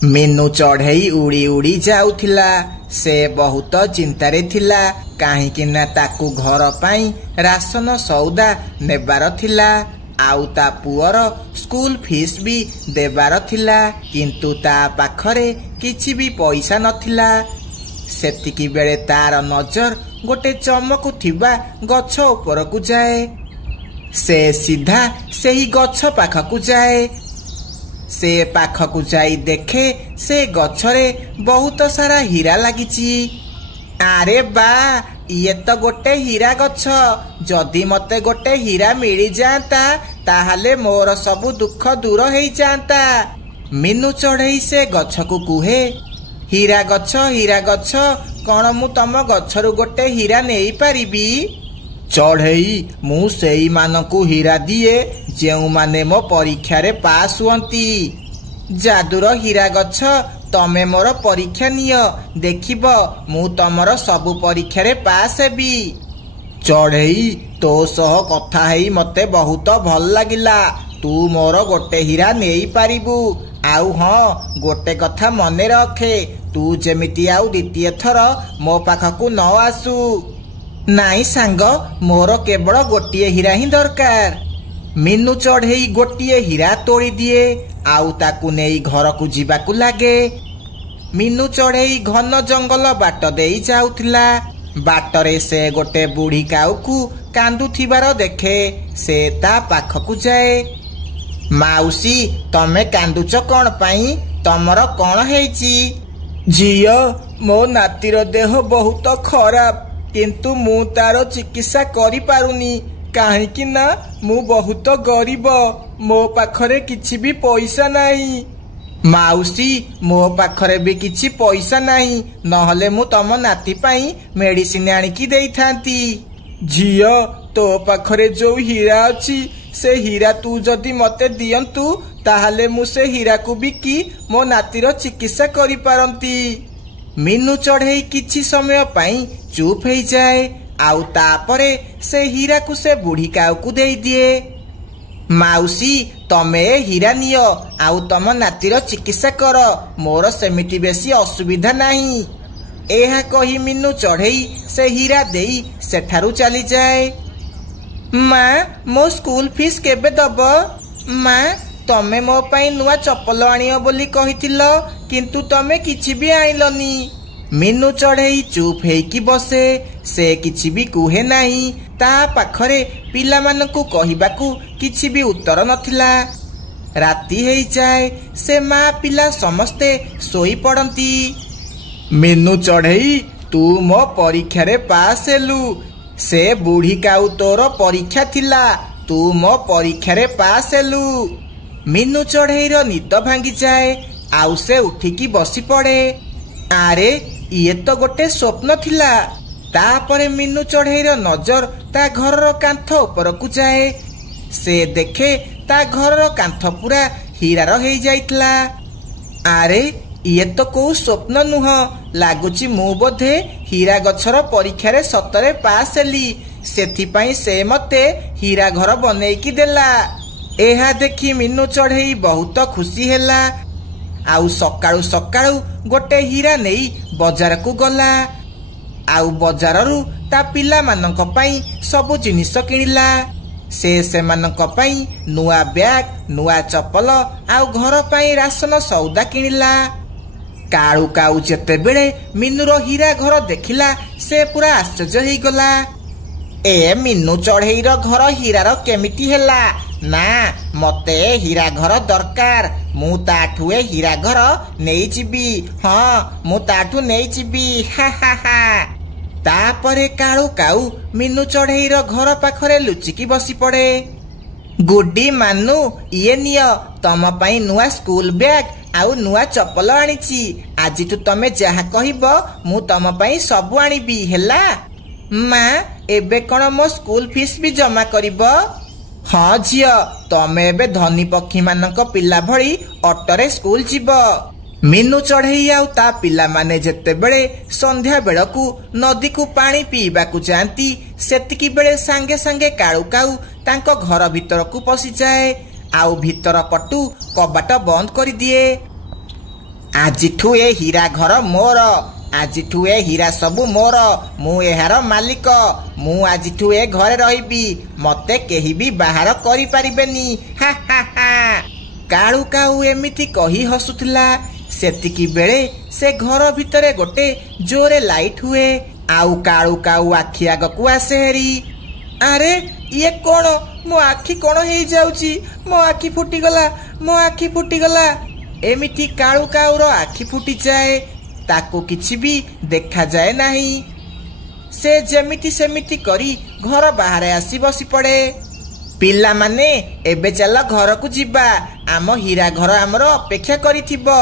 मीनू चढ़ई उड़ी उड़ी जाउथिला। से बहुत चिंतारे थिला काहेकि ना ताकू घर पाई राशन सौदा नेबार थिला आउ ता पुअर स्कूल फीस भी देबार थिला किंतु ता पाखरे किछि भी पैसा नथिला। सेतिकी बेले तार नजर गोटे चमकुथिबा गछ उपरकू जाए। से सीधा सेही गछ पाखकू जाए। से पाखकू जाई देखे से गछरे बहुत सारा हीरा लागिची। अरे बा ये तो गोटे हीरा गछ। जदि मते गोटे हीरा मिली जाता ताहाले मोर सबु दुख दूर हेई जाता। मीनू चढ़ई से गछ को कुहे, हीरा गछ कौन मु तम गछरु गोटे हीरा नहीं पारिबी? चढ़ई मु सेई मानकु हीरा दिए जेउ माने मो परीक्षा रे पास हुअंती। जादूर हीरा गछ तमे मोर परीक्षा नियो देखिब मु तमर सबु परीक्षा रे पास हेबी। चढ़ई तो सह कथा हेई मते बहुत भल लागिला। तू मोर गोटे हीरा नेई पारिबु। आउ हाँ गोटे कथा मने रखे, तू जेमिति आउ द्वितीय थर मो पाखकू न आसु। नाई सांग मोर केवल गोटिए हीरा ही दरकार। मीनू चढ़ई गोटिए हीरा तोड़ी दिए आउ ताकू नेई घर को जीवाकू लागे। मीनू चढ़ई घन जंगल बाट देई जाउथिला। बाटरे से गोटे बुढ़ी काउकू कांदुथिबार देखे। से ता पाखकू जाए। माउसी तमे कांदुच कौन पाई? तमर कौन हेची? झियो मो नातीर देह बहुत खराब किंतु मु तार चिकित्सा करि पारुनी काहेकि ना मु बहुत गरीब। मो पाखरे किछि भी पैसा नाही। माउसी मो पाखरे भी किछि पैसा नाही नहले मु तम नाती पाई मेडिसिन आनिकी देई थांती। झियो तो पाखरे जो हीरा अछि से हीरा तू जदि मते दियंतु ताहाले मु से हीरा को बिकी मो नातीर चिकित्सा करि पारंती। मीनू चढ़ई किछि समय पाई चुप हो जाए आउ तापरे से हीरा को से बुढ़ी काऊ को दे दिए। माउसी तमे हीरा नियो आउ तम नातीर चिकित्सा कर, मोर सेमिति बेसी असुविधा नाही। एहा कही मीनू चढ़ई से हीरा देई सेठारू चली जाए। माँ मो स्कूल फीस केबे दब? माँ तमे मो पाई नुआ चप्पल आनियो बोली कहिथिलो किंतु तमे किछि भी आइलनी। मीनू चढ़ई चुप हेकी बसे। से किछि भी कुहे नाही। ता पाखरे पिला मानकू कहिबाकू किछि भी उत्तर नथिला। राती हेई जाए। से माँ पिला समस्ते सोई पड़ंती। मीनू चढ़ई तू मो परीक्षा रे पास हेलु। से बुढ़ी काऊ तोर परीक्षा थिला, तू मो परीक्षा रे पास हेलु। मीनू चढ़ई रो निद भांगी जाए आउ से उठिकी बसी पड़े। आरे ये तो गोटे स्वप्न थिला। तापरे मीनू चढ़ई रो नजर ता घर रो कांथ ऊपर को जाए। से देखे ता घर रो कांथ पूरा हीरार हेई जाइतला। आरे ये तो को स्वप्न नुह लागुची मु बोधे हीरा गछर परीक्षा रे सतरे पास हेली सेथिपाई से मते हीरा घर बनेइकी देला। एहा देखी मीनू चढ़ई बहुत खुशी हेला आउ सकाळू सकाळू गोटे हीरा नेई बाजार को गला। आउ बाजाररू ता पिला मानक पाई सब जिनिस किनिला। से सेमानक पाई नुआ बैग नुआ चप्पल आउ घर पाई राशन सौदा किनिला। काळू काऊ जेते बेले मीनूर हीरा घर देखिला से पूरा आश्चर्य हेई गला। ए मीनू चढ़ईर घर हीरार केमिति हेला? ना मते हीरा घर दरकार। मु ताठू ए हीरा घर नेई जिबी। हाँ मु ताठू नेई जिबी। हा हा हा। तापरे काळू काऊ मीनू चढ़ईर घर पाखरे लुचिकी बसी पड़े। गुड्डी मानू ये नियो तम पाई नुआ स्कूल बैग आउ नुआ चप्पल आनिची। आज तू तमे जहा कहिब मु तम पाई सब आनिबी हेला। माँ एबे कौन मो स्कूल फीस भी जमा करिब? हाँ झियो तमे एबे धनी पक्षी मानक पिला भली ऑटोरे स्कूल जीव। मीनू चढ़ई आउ ता पिला माने जेते बेले संध्या बेलकू नदी को पानी पीबाकू जाती सेतिकी बेले सांगे सांगे काळू काऊ तांको घर भीतर को पसी जाए आउ भीतर पटू कबाट बंद कर दिए। आजिठू ए हीरा घर मोर, आजिठू ए हीरा सबु मोर, मु एहार मालिक, मु आजिठू ए घरे रहिबी, मते केही भी बाहर करि पारिबेनी। हा हा हा। काळू काऊ एमिति कही हसुथिला। सेतिकी बेले से घर भितरे गोटे जोरे लाइट हुए। आउ काळू काऊ आखि आगकू आसे हेरी। अरे ये कौन? मो आखि कौन हो जाउची? मो आखि फुटीगला, मो आखि फुटीगला। एमिति काळू काऊर आखि फुटी जाए, ताको किछि भी देखा जाए नहीं। से जेमिति सेमिति करी घर बाहर आसी बसी पड़े। पिला माने एबे चल घर को जिबा, आम हीरा घर आमर अपेक्षा करिथिबो।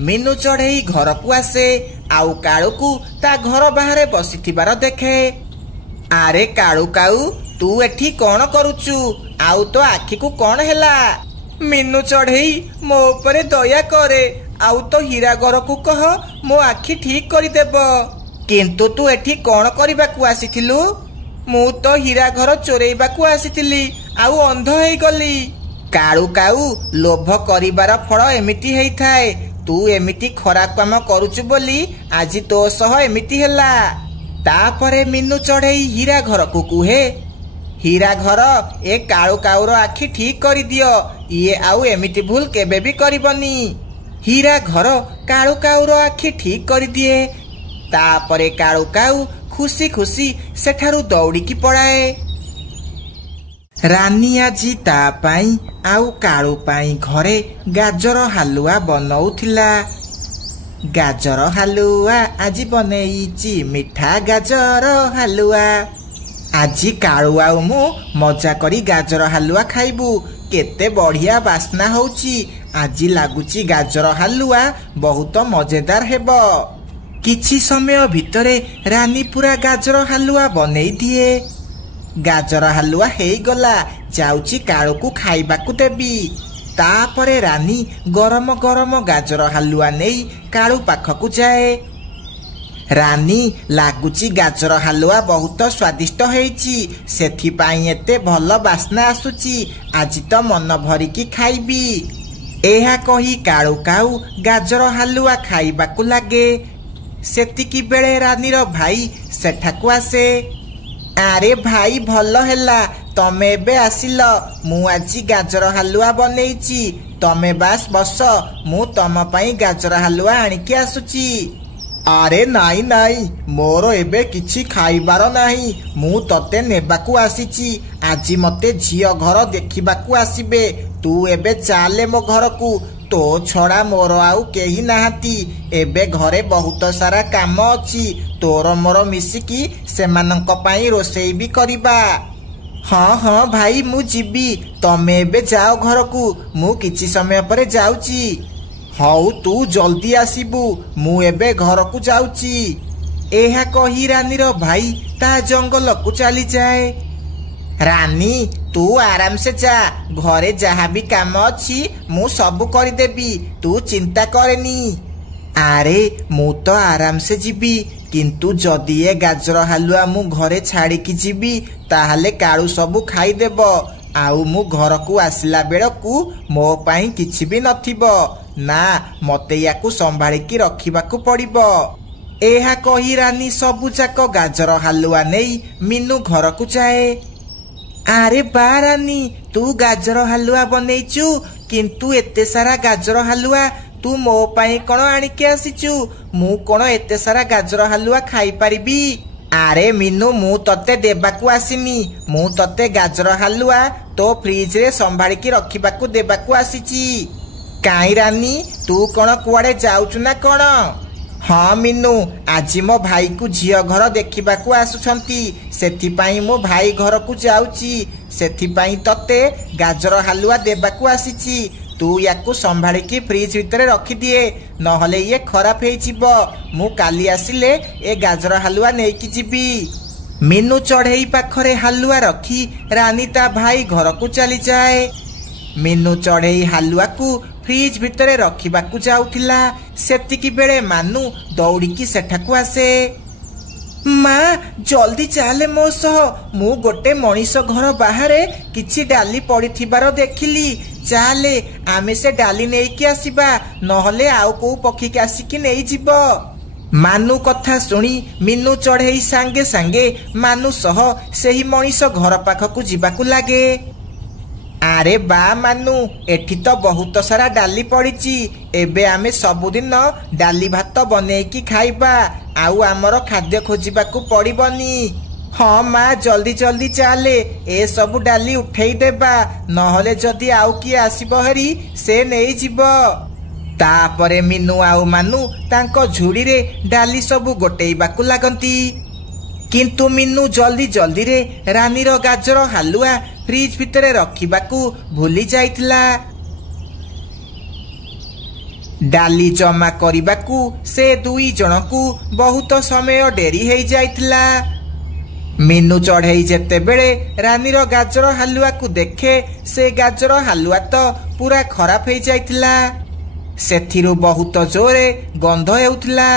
मीनू चढ़ई घर को आसे, आउ काळू को ता घर बाहर बसिथिबार देखे। आरे काळू काऊ, तू एठी कौन करुचु? आउ तो आखि को कौन हेला? मीनू चढ़ई मो ऊपर दया करे, आउ तो हीरा घर को कह मो आखि ठीक करि देब। किंतु तू एठी कौन करबा को आसीथिलु? मु तो हीरा घर चोरेइबा को आसीथिली, आउ अंध हेई गली। काळू काऊ, लोभ करिबार फल एमिति हेई थाए। तू एमिति खराब काम करुचु बोली आज तो सह एमिति हेला। तापरे मीनू चढ़ई हीरा घर को कुहे, हीरा घर ए काळू काऊर आखि ठीक करि दियो, ये आउ एमिति भूल केबे भी करिबनी। हीरा घर काळू काऊर आखि ठीक करि दिए। तापरे काळू काऊ खुशी खुशी सेठारु दौड़िकी पड़ाए। रानी आजी ता पाई आउ काळू पाई घरे गाजर हालुआ बनौथिला। गाजर हालुआ आज बनेइची मिठा गाजर हालुआ। आजी काळू आउ मु मजा करी गाजर हालुआ खाइबू। केते बढ़िया बास्ना होउची। आजी लागुची गाजर हालुआ बहुत मजेदार हेबो। किछि समय भितरे रानी पूरा गाजर हालुआ बनेई दिए। गाजर हालुआ हेई गला, जाउची काळू को खाइबाकू देबी। तापरे रानी गरम गरम गाजर हालुआ नेई काळू पाखकू जाए। रानी लागुची गाजर हालुआ बहुत स्वादिष्ट हेइची, सेथि पाई एते भल बास्ना आसुची। आज तो मन भरिकी खाइबी। एहा कही काळू काऊ गाजर हालुआ खाइबाकू लागे। सेतिकी बेले रानीर भाई सेठाकू आसे। आरे भाई भल हेला, तमे एबे आसिल। मु आजी गाजर हालुआ बनेइची, तमे बास बस, मु तम पाई गाजर हालुआ आनिकी आसुची। आरे नाई नाई, मोर एबे किछि खाइबार नाही, मु तते नेबाकू आसीची। आजी मते झियो घर देखिबाकू आसीबे। तू एबे चाले मो घर को, तो छड़ा मोर आउ केही नाहाती। एबे घरे बहुत सारा काम अछि, तोर मोर मिसिकी सेमानंक पाई रोसेई भी करिबा। हाँ हाँ भाई मु जिबी, तमे एबे जाओ घर को, मु किछि समय परे जाउची। हौ तू जल्दी आसीबू, मु एबे घर को जाउची। एहा कही रानीर भाई ता जंगल को चली जाए। रानी तू आराम से जा, घरे जहा भी काम अछि मु सब कर देबी, तू चिंता करेनी। आरे मु तो आराम से जीबी, किंतु जदि ए गाजर हालुआ मु घरे छाड़ी की जीबी ताहले काळू सब खाई देब। आउ मु घर को आसिला बेलकू मो पाई किछि भी नथिबो ना, मते याकू संभाळिकी रखिबाकू पड़िबो। एहा कही रानी सबु जाक गाजर हालुआ नेई मीनू घर को जाए। आरे बा रानी, तू गाजर हालुआ बनेइचु, किंतु एते सारा गाजर हालुआ तू मो पाई कौन आनिके आसीचु? मु कौन एते सारा गाजर हालुआ खाई पारिबी? आरे मीनू मु तते देबाकू आसीनी, मु तते गाजर हालुआ तो फ्रिज रे संभाळिकी रखिबाकू देबाकू आसीची। काई रानी, तू कौन कुआडे जाउचु ना कौन? हाँ मीनू, आज मो भाई को झियो घर देखिबाकू आसुछंती, सेथिपाई मो भाई घर को जाउची। सेथिपाई तते गाजर हालुआ देबाकू आसीची। तू याकू संभाळिकी फ्रिज भितरे रखी दिए, नहले ये खराब हेई जिवो। मु काली आसिले ए गाजर हालुआ नेकी जिबी। मीनू चढ़ई पाखरे हालुआ रखी रानी ता भाई घर को चली जाए। मीनू चढ़ई हालुआ को फ्रिज भितरे रखिबाकू जाउथिला, सेतिकी बेले मानू दौड़िकी सेठाकू आसे। माँ जल्दी चाले मो सह, मु गोटे मनीष घर बाहरे किछि डाली पड़िथिबार देखिली। ଚାଲେ ଆମେ ସେ ଡାଲି ନେଇକି ଆସିବା, ନହେଲେ ଆଉ କୋଉ ପକ୍ଷୀକି ଆସିକି ନେଇଯିବ। ମାନୁ କଥା ଶୁଣି ମିନୁ ଚଢ଼େଇ ସାଙ୍ଗେ ସାଙ୍ଗେ ମାନୁ ସହ ସେହି ମଣିଷ ଘର ପାଖକୁ ଯିବାକୁ ଲାଗେ। ଆରେ ବା ମାନୁ, ଏଠି ତ ବହୁତ ସାରା ଡାଲି ପଡ଼ିଛି। ଏବେ ଆମେ ସବୁଦିନ ଡାଲି ଭାତ ବନେଇକି ଖାଇବା, ଆଉ ଆମର ଖାଦ୍ୟ ଖୋଜିବାକୁ ପଡ଼ିବନି। ହଁ ମା, ଜଲ୍ଦି ଜଲ୍ଦି ଚାଲେ, ଏସବୁ ଡାଲି ଉଠେଇ ଦେବା, ନହେଲେ ଯଦି ଆଉ କିଏ ଆସିବ ହେରି ସେ ନେଇଯିବ। ତାପରେ ମିନୁ ଆଉ ମାନୁ ତାଙ୍କ ଝୁଡ଼ିରେ ଡାଲି ସବୁ ଗୋଟେଇବାକୁ ଲାଗନ୍ତି। କିନ୍ତୁ ମିନୁ ଜଲ୍ଦି ଜଲ୍ଦିରେ ରାନୀର ଗାଜର ହାଲୁଆ ଫ୍ରିଜ ଭିତରେ ରଖିବାକୁ ଭୁଲି ଯାଇଥିଲା। ଡାଲି ଜମା କରିବାକୁ ସେ ଦୁଇ ଜଣଙ୍କୁ ବହୁତ ସମୟ ଡେରି ହେଇଯାଇଥିଲା। ମିନୁ ଚଢ଼େଇ ଯେତେବେଳେ ରାନୀର ଗାଜର ହାଲୁଆକୁ ଦେଖେ, ସେ ଗାଜର ହାଲୁଆ ତ ପୁରା ଖରାପ ହେଇଯାଇଥିଲା। ସେଥିରୁ ବହୁତ ଜୋରେ ଗନ୍ଧ ହେଉଥିଲା।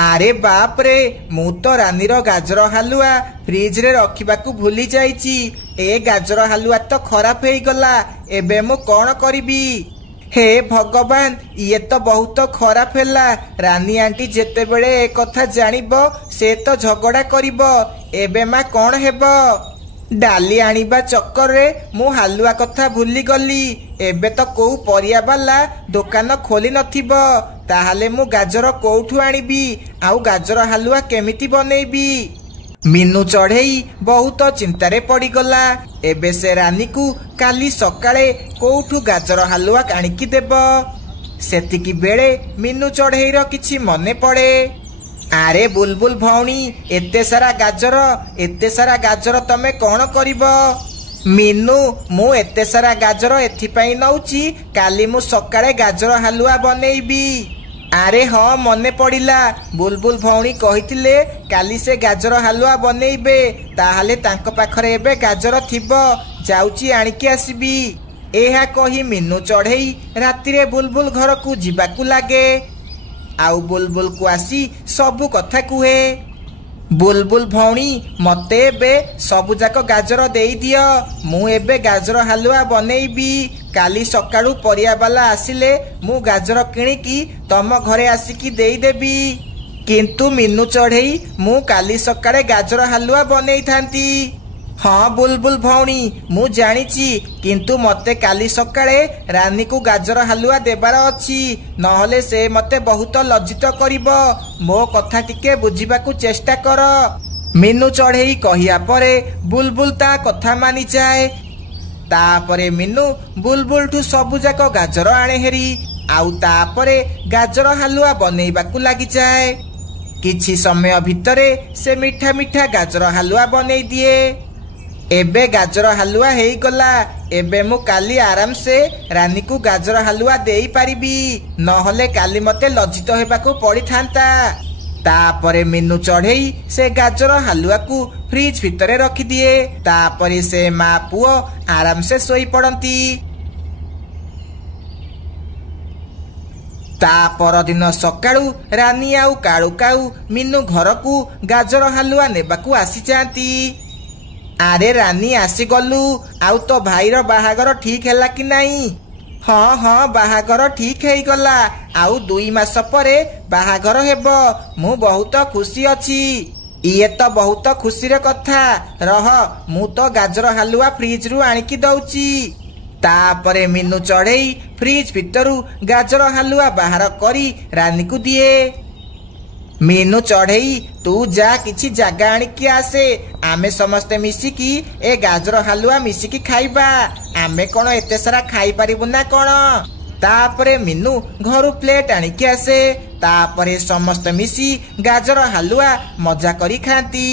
ଆରେ ବାପରେ, ମୁଁ ତ ରାନୀର ଗାଜର ହାଲୁଆ ଫ୍ରିଜରେ ରଖିବାକୁ ଭୁଲି ଯାଇଛି। ଏ ଗାଜର ହାଲୁଆ ତ ଖରାପ ହେଇଗଲା, ଏବେ ମୁଁ କଣ କରିବି? ହେ ଭଗବାନ, ଇଏ ତ ବହୁତ ଖରାପ ହେଲା। ରାନୀ ଆଣ୍ଟି ଯେତେବେଳେ ଏ କଥା ଜାଣିବ ସେ ତ ଝଗଡ଼ା କରିବ। ଏବେ ମା କଣ ହେବ? ଡାଲି ଆଣିବା ଚକ୍କରରେ ମୁଁ ହାଲୁଆ କଥା ଭୁଲିଗଲି। ଏବେ ତ କୋଉ ପରିବା ବାଲା ଦୋକାନ ଖୋଲି ନଥିବ। ତାହେଲେ ମୁଁ ଗାଜର କୋଉଠୁ ଆଣିବି, ଆଉ ଗାଜର ହାଲୁଆ କେମିତି ବନେଇବି? ମିନୁ ଚଢ଼େଇ ବହୁତ ଚିନ୍ତାରେ ପଡ଼ିଗଲା। ଏବେ ସେ ରାନୀକୁ କାଲି ସକାଳେ କୋଉଠୁ ଗାଜର ହାଲୁଆ ଆଣିକି ଦେବ। ସେତିକି ବେଳେ ମିନୁ ଚଢ଼େଇର କିଛି ମନେ ପଡ଼େ। ଆରେ ବୁଲବୁଲ ଭଉଣୀ, ଏତେ ସାରା ଗାଜର ତମେ କଣ କରିବ? ମିନୁ, ମୁଁ ଏତେ ସାରା ଗାଜର ଏଥିପାଇଁ ନଉଛି, କାଲି ମୁଁ ସକାଳେ ଗାଜର ହାଲୁଆ ବନେଇବି। ଆରେ ହଁ, ମନେ ପଡ଼ିଲା, ବୁଲବୁଲ ଭଉଣୀ କହିଥିଲେ କାଲି ସେ ଗାଜର ହାଲୁଆ ବନେଇବେ। ତାହେଲେ ତାଙ୍କ ପାଖରେ ଏବେ ଗାଜର ଥିବ, ଯାଉଛି ଆଣିକି ଆସିବି। ଏହା କହି ମିନୁ ଚଢ଼େଇ ରାତିରେ ବୁଲବୁଲ ଘରକୁ ଯିବାକୁ ଲାଗେ, ଆଉ ବୁଲବୁଲକୁ ଆସି ସବୁ କଥା କୁହେ। ବୁଲବୁଲ ଭଉଣୀ, ମତେ ଏବେ ସବୁଯାକ ଗାଜର ଦେଇଦିଅ। ମୁଁ ଏବେ ଗାଜର ହାଲୁଆ ବନେଇବି। କାଲି ସକାଳୁ ପରିବାବାଲା ଆସିଲେ ମୁଁ ଗାଜର କିଣିକି ତମ ଘରେ ଆସିକି ଦେଇଦେବି। କିନ୍ତୁ ମିନୁ ଚଢ଼େଇ, ମୁଁ କାଲି ସକାଳେ ଗାଜର ହାଲୁଆ ବନେଇଥାନ୍ତି। ହଁ ବୁଲବୁଲ ଭଉଣୀ, ମୁଁ ଜାଣିଛି, କିନ୍ତୁ ମତେ କାଲି ସକାଳେ ରାନୀକୁ ଗାଜର ହାଲୁଆ ଦେବାର ଅଛି, ନହେଲେ ସେ ମତେ ବହୁତ ଲଜ୍ଜିତ କରିବ। ମୋ କଥା ଟିକେ ବୁଝିବାକୁ ଚେଷ୍ଟା କର। ମିନୁ ଚଢ଼େଇ କହିବା ପରେ ବୁଲବୁଲ ତା କଥା ମାନିଯାଏ। ତାପରେ ମିନୁ ବୁଲବୁଲଠୁ ସବୁଯାକ ଗାଜର ଆଣେ ହେରି, ଆଉ ତାପରେ ଗାଜର ହାଲୁଆ ବନେଇବାକୁ ଲାଗିଯାଏ। କିଛି ସମୟ ଭିତରେ ସେ ମିଠା ମିଠା ଗାଜର ହାଲୁଆ ବନେଇ ଦିଏ। ଏବେ ଗାଜର ହାଲୁଆ ହେଇଗଲା। ଏବେ ମୁଁ କାଲି ଆରାମସେ ରାନୀକୁ ଗାଜର ହାଲୁଆ ଦେଇପାରିବି, ନହେଲେ କାଲି ମତେ ଲଜ୍ଜିତ ହେବାକୁ ପଡ଼ିଥାନ୍ତା। ତାପରେ ମିନୁ ଚଢ଼େଇ ସେ ଗାଜର ହାଲୁଆକୁ ଫ୍ରିଜ ଭିତରେ ରଖିଦିଏ। ତାପରେ ସେ ମା ପୁଅ ଆରାମସେ ଶୋଇପଡ଼ନ୍ତି। ତା ପରଦିନ ସକାଳୁ ରାନୀ ଆଉ କାଳୁ କାଉ ମିନୁ ଘରକୁ ଗାଜର ହାଲୁଆ ନେବାକୁ ଆସିଯାଆନ୍ତି। ଆରେ ରାନୀ, ଆସିଗଲୁ। ଆଉ ତୋ ଭାଇର ବାହାଘର ଠିକ ହେଲା କି ନାହିଁ? ହଁ ହଁ, ବାହାଘର ଠିକ ହେଇଗଲା। ଆଉ 2 ମାସ ପରେ ବାହାଘର ହେବ। ମୁଁ ବହୁତ ଖୁସି ଅଛି। ଇଏ ତ ବହୁତ ଖୁସିର କଥା। ରହ, ମୁଁ ତ ଗାଜର ହାଲୁଆ ଫ୍ରିଜରୁ ଆଣିକି ଦଉଛି। ତାପରେ ମିନୁ ଚଢ଼େଇ ଫ୍ରିଜ ଭିତରୁ ଗାଜର ହାଲୁଆ ବାହାର କରି ରାନୀକୁ ଦିଏ। ମିନୁ ଚଢ଼େଇ, ତୁ ଯା କିଛି ଜାଗା ଆଣିକି ଆସେ, ଆମେ ସମସ୍ତେ ମିଶିକି ଏ ଗାଜର ହାଲୁଆ ମିଶିକି ଖାଇବା। ଆମେ କଣ ଏତେ ସାରା ଖାଇପାରିବୁ ନା କଣ? ତାପରେ ମିନୁ ଘରୁ ପ୍ଲେଟ ଆଣିକି ଆସେ। ତାପରେ ସମସ୍ତେ ମିଶି ଗାଜର ହାଲୁଆ ମଜା କରି ଖାଆନ୍ତି।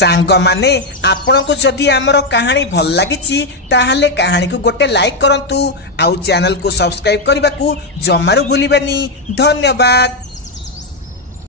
ସାଙ୍ଗମାନେ, ଆପଣଙ୍କୁ ଯଦି ଆମର କାହାଣୀ ଭଲ ଲାଗିଛି ତାହେଲେ କାହାଣୀକୁ ଗୋଟେ ଲାଇକ୍ କରନ୍ତୁ, ଆଉ ଚ୍ୟାନେଲକୁ ସବସ୍କ୍ରାଇବ କରିବାକୁ ଜମାରୁ ଭୁଲିବେନି। ଧନ୍ୟବାଦ।